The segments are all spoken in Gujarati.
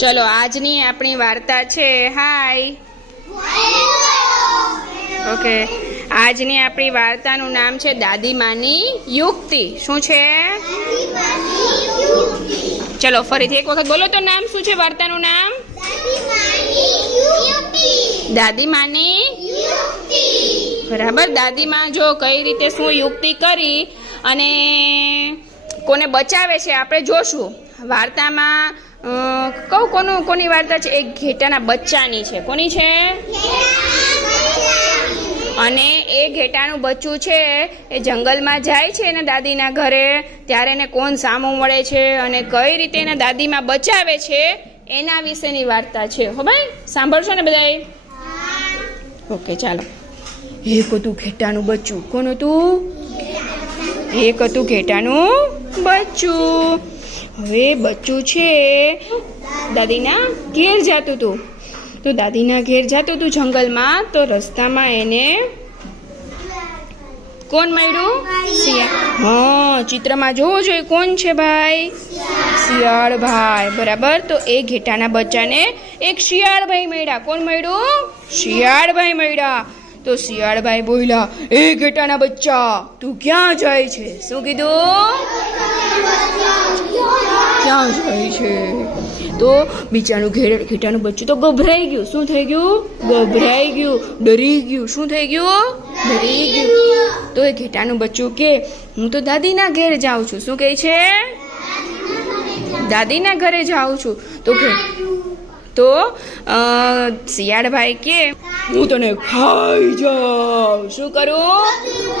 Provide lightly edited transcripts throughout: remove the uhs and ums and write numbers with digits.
ચલો આજની આપણી વાર્તા છે હાય ઓકે આજની આપણી વાર્તાનું નામ છે દાદીમાની યુક્તિ શું છે ચલો ફરીથી એક વખત બોલો તો નામ શું છે વાર્તાનું નામ દાદીમાની બરાબર દાદીમા જો કઈ રીતે શું યુક્તિ કરી અને કોને બચાવે છે આપણે જોશું વાર્તામાં કોની વાર્તા છે એક ઘેટાના બચ્ચાની છે કોની છે અને એ ઘેટાનું બચ્ચું છે એ જંગલમાં જાય છે એના દાદીના ઘરે ત્યારે એને કોણ સામું મળે છે અને કઈ રીતે એના દાદીમાં બચાવે છે એના વિશેની વાર્તા છે હો ભાઈ સાંભળશો ને બધાએ ઓકે ચાલો એક હતું ઘેટાનું બચ્ચું કોણ હતું એક હતું ઘેટાનું બચ્ચું હવે બચ્ચું છે દાદીના ઘેર જતું હતું તો દાદીના ઘેર જતું હતું જંગલમાં તો રસ્તામાં એને કોણ મળ્યું હા ચિત્રમાં જોવું જોઈએ કોણ છે ભાઈ શિયાળ ભાઈ બરાબર તો એ ઘેટાના બચ્ચાને એક શિયાળ ભાઈ મળ્યા કોણ મળ્યું શિયાળ ભાઈ મળ્યા તો શિયાળભાઈ બોલ્યા એ ઘેટાના બચ્ચા તું ક્યાં જાય છે શું કીધું ક્યાં જાય છે તો બિચારું ઘેટાનું બચ્ચું તો ગભરાઈ ગયું શું થઈ ગયું ગભરાઈ ગયું ડરી ગયું શું થઈ ગયું ડરી ગયું તો એ ઘેટાનું બચ્ચું કે હું તો દાદીના ઘેર જાઉં છું શું કહે છે દાદીના ઘરે જાઉં છું તો શિયાળભાઈ કે હું તને ખાઈ જાઉં શું કરું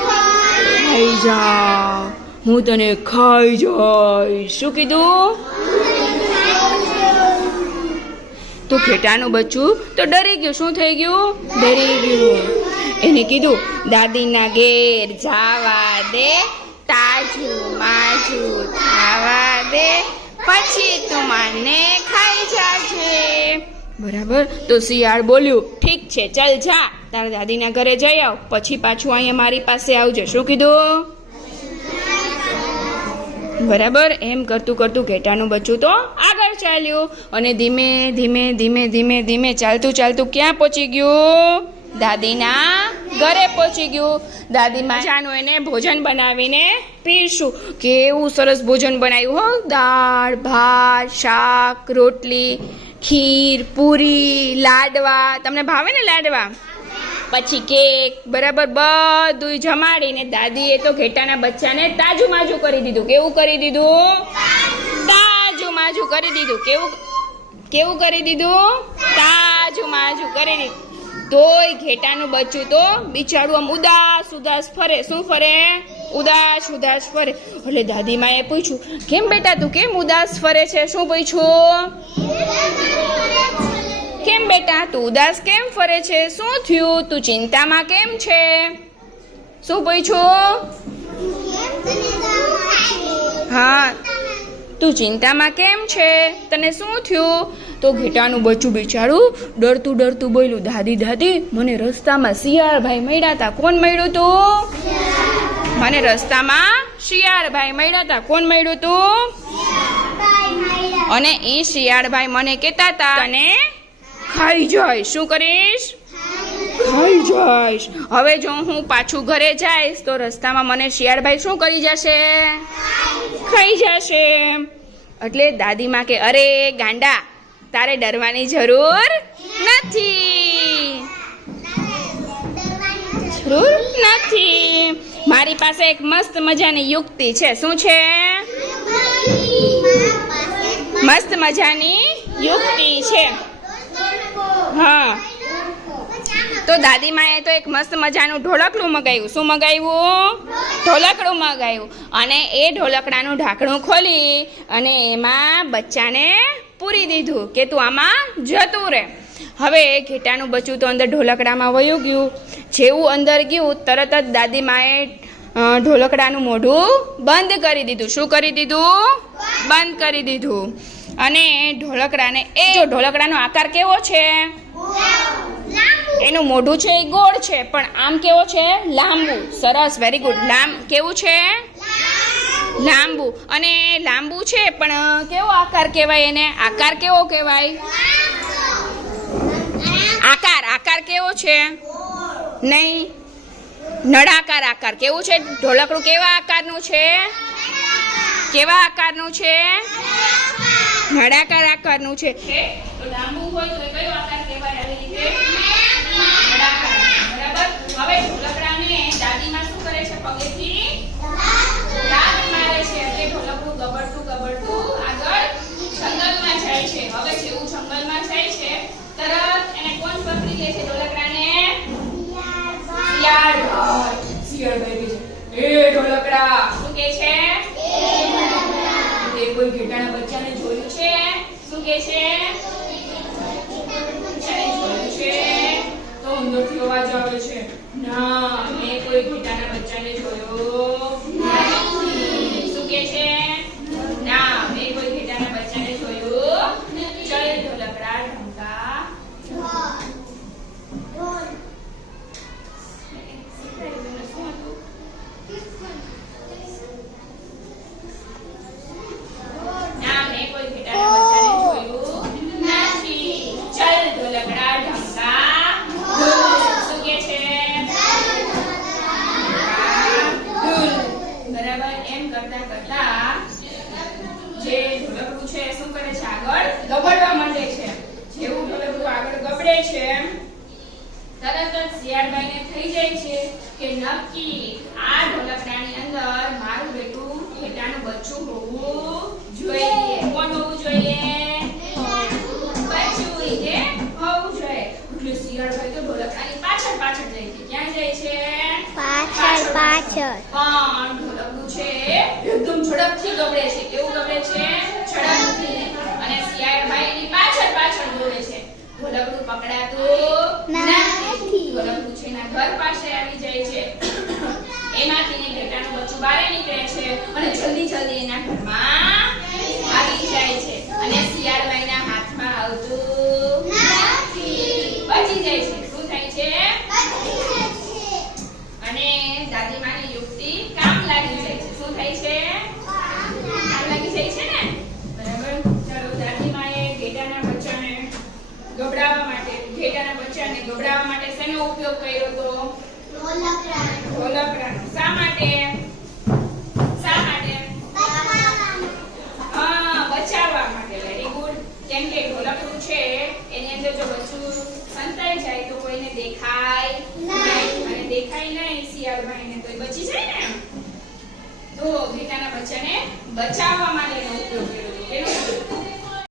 ખાઈ જાઉં હું તને ખાઈ જઈશ શું કીધું તો ઘેટાનું બચ્ચું તો ડરી ગયું શું થઈ ગયું ડરી ગયું એને કીધું દાદીના ઘેર જાવા દે તાજું માજું ખાવા દે પછી તું મને ખાઈ જાજે બરાબર તો શિયાળ બોલ્યું ઠીક છે ચાલ જા તારા દાદીના ઘરે જઈ આવ પછી પાછું અહીંયા મારી પાસે આવજે શું કીધું બરાબર એમ કરતું કરતું ઘેટાનું બચ્ચું તો આગળ ચાલ્યું અને ધીમે ધીમે ધીમે ધીમે ધીમે ચાલતું ચાલતું ક્યાં પહોંચી ગયું દાદીના ઘરે પહોંચી ગયું દાદીમાં જાનું એને ભોજન બનાવીને પીરશું કેવું સરસ ભોજન બનાવ્યું હો દાળ ભાત શાક રોટલી ખીર પૂરી લાડવા તમને ભાવે ને લાડવા પછી કેક બરાબર બધું જમાડીને દાદીએ તો ઘેટાના બચ્ચાને તાજું માજું કરી દીધું કેવું કરી દીધું તાજું માજું કરી દીધું કેવું કરી દીધું તાજું માજું કરી દીધું તોય ઘેટાનું બચ્ચું તો બિચારું આમ ઉદાસ ઉદાસ ફરે શું ફરે ઉદાસ ઉદાસ ફરે એટલે દાદીમાએ પૂછ્યું કેમ બેટા તું કેમ ઉદાસ ફરે છે શું પૂછ્યું કેમ બેટા તું ઉદાસ કેમ ફરે છે શું થયું તું ચિંતામાં કેમ છે શું પૂછ્યું હા તું ચિંતામાં કેમ છે તને શું થયું તો ઘેટાનું બચ્ચું બિચારું ડરતું ડરતું બોલ્યું દાદી દાદી મને રસ્તામાં શિયાળભાઈ મળ્યા હતા કોણ મળ્યું તું મને રસ્તામાં શિયાળભાઈ મળ્યા હતા કોણ મળ્યું તું અને એ શિયાળભાઈ મને કહેતા હતા અને ખાઈ જઈશ શું કરીશ ખાઈ જઈશ હવે જો હું પાછું ઘરે જઈશ તો રસ્તામાં મને શિયાળભાઈ શું કરી જશે ખાઈ જશે એટલે દાદીમાં કે અરે ગાંડા તારે ડરવાની જરૂર નથી મારી પાસે એક મસ્ત મજાની યુક્તિ છે શું છે મસ્ત મજાની યુક્તિ છે હા તો દાદીમાએ તો એક મસ્ત મજાનું ઢોલકડું મગાવ્યું શું મગાવ્યું ઢોલકડું મગાવ્યું અને એ ઢોલકડાનું ઢાંકણું ખોલી અને એમાં બચ્ચાને પૂરી દીધું કે તું આમાં જતું રહે હવે ઘેટાનું બચ્ચું તો અંદર ઢોલકડામાં વયું ગયું જેવું અંદર ગયું તરત જ દાદીમાએ ઢોલકડાનું મોઢું બંધ કરી દીધું શું કરી દીધું બંધ કરી દીધું અને ઢોલકડાને એ જો ઢોલકડાનો આકાર કેવો છે એનું મોઢું છે એ ગોળ છે પણ આમ કેવો છે લાંબુ સરસ વેરી ગુડ કેવું છે લાંબુ. અને લાંબુ છે પણ કેવો આકાર કહેવાય એને? આકાર કેવો કહેવાય? આકાર કેવો છે? નહીં, નળાકાર આકાર. કેવું છે ઢોલકડું? કેવા આકારનું છે? કેવા આકારનું છે? નળાકાર આકારનું છે. તો લાંબુ હોય તો કયો આકાર કહેવાય? આવી રીતે નળાકાર. બરાબર. હવે ઢોલકડાને દાદીમાં શું કરે છે? પગેથી દાદ મારે છે એટલે ઢોલકડું ગબડતું આગળ જંગલમાં જાય છે. હવે જેવું જંગલમાં જાય છે તરત એને કોણ પકડી લે છે ઢોલકડાને? શિયાળભાઈ કહે છે, એ ઢોલકડા. શું કહે છે? તે કોઈ ઘેટાના બચ્ચાને જોયું છે? શું કહે છે? બચ્ચાને જોયું છે? તો અંદરથી અવાજ આવે છે, ના, મેં કોઈ ઘેટાના બચ્ચાને જોયો નથી. શું કહે છે? ના, મેં કોઈ ઘેટાના બચ્ચાને જોયું. ચલ ઢોલકડા ઢંકા. ના, મેં કોઈ ઘેટાના બચ્ચાને જોયું નથી. ચલ ઢોલકડા ઢંકા. શું કહે છે? બરાબર. એમ કરતા કરતા જે ઢોલકડું છે શું કરે છે? આગળ ગબડવા માંડે છે. જેવું ઢોલકડું આગળ ગબડે છે તરત જ શિયાળભાઈને થઈ જાય છે કે નક્કી આ ઢોલકડાની અંદર મારું બેટું ઘેટાનું બચ્ચું હોવું જોઈએ. કોણ હોવું જોઈએ? બચ્ચું એ હોવું જોઈએ. એટલે શિયાળભાઈ તો ઢોલકડાની પાછળ જાય છે. ક્યાં જાય છે? પાછળ. પણ ઢોલકડું છે એકદમ ઝડપથી ગબડે છે. કેવું ગબડે છે? ઝડપથી. અને શિયાળભાઈ એની પાછળ દોડે છે. ઢોલકડું પકડાતું નથી. ઢોલકડું છે એના ઘર પાસે આવી જાય છે. એમાંથી ઘેટાનું બચ્ચું બહાર નીકળે છે અને જલ્દી એના ઘરમાં આવી જાય છે. અને શિયાળભાઈના હાથમાં આવતું નથી. બચી જાય છે. શું થાય છે? અને દાદીમાની યુક્તિ કામ લાગી જાય છે. શું થાય છે? કામ લાગી જાય છે ને? બરાબર. ચાલો, દાદીમાએ ઘેટાના બચ્ચાને ગબડાવવા માટે શેનો ઉપયોગ કર્યો હતો? ઢોલકડાનો. શા માટે? બચાવવા માટે. Very good. કેમ કે ઢોલકડું છે એની અંદર જો બચ્ચું સંતાઈ જાય તો કોઈને દેખાય નહીં. અને દેખાય નહીં શિયાળભાઈને તો બચી જાય ને. તો ઘેટાના બચ્ચાને બચાવવા માટેનો ઉપયોગ કર્યો હતો.